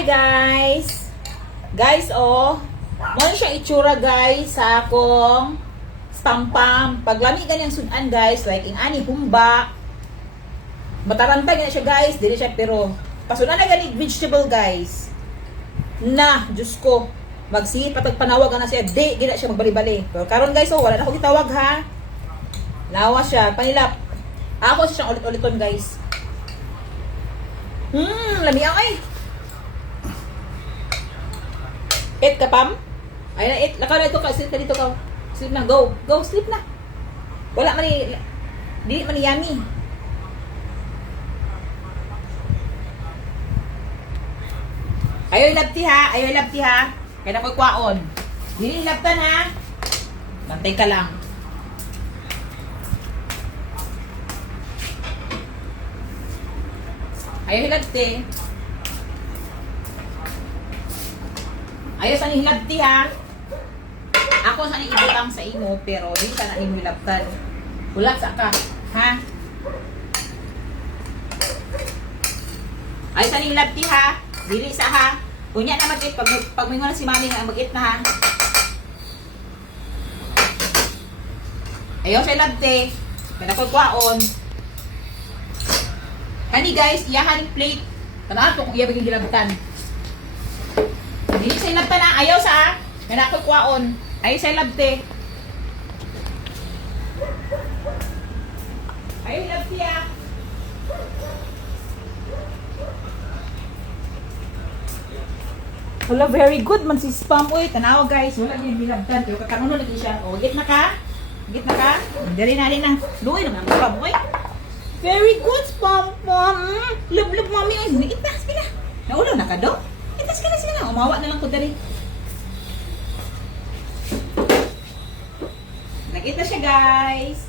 Hi guys! Guys, oh, mo siya itsura guys sa akong stampam. Paglami ganyang sudan guys, like in ani humba. Matarantay ganya siya guys, dili siya pero pasunan na gani vegetable guys. Na, Diyos ko, magsipatag panawag na siya, di gina siya magbali-bali. Pero karon guys, oh, wala na akong gitawag ha. Lawa siya, panilap. Ako siya siyang ulit-uliton guys. Lami ako eh. Eat ka, Pam? Ay na, eat. Laka na ito ka. Sleep na dito ka. Sleep na. Go. Go, sleep na. Wala man ni... Di man ni yummy. Ayaw ilabti ha. Ayaw ilabti ha. Kaya na ko'y kwaon. Di ilabtan ha. Bantay ka lang. Ayaw ilabti. Ayaw sa nihilabti ha. Ako sa ibutang sa imo pero di ka na inilabtan. Ulat sa ka. Ha? Ayaw sa nihilabti ha. Dili sa ha. Unya na mag-eat. Pag may nga si mami nga mag-eat na ha. Ayaw sa ilabti. Kaya ko kwaon. Hani guys, iyahan plate. Tanaan po kung iya biging gilabtan. Hindi sa ilabta na. Ayaw sa kaya ako kwaon. Ayaw sa ilabte. Ayaw ilabti ah. Wala, very good man si spam. Uy, tanaw guys. Wala niya bilabtan. Pero kakaroon lagi siya. O, git na ka. Git na ka. Dari na rin na. Luwi naman ang spam. Uy. Very good spam. Lub-lub mami. Uy, itas ka na. Naulo na ka do? Itas ka na sila. Umawa na lang ko dari. Nakita siya guys.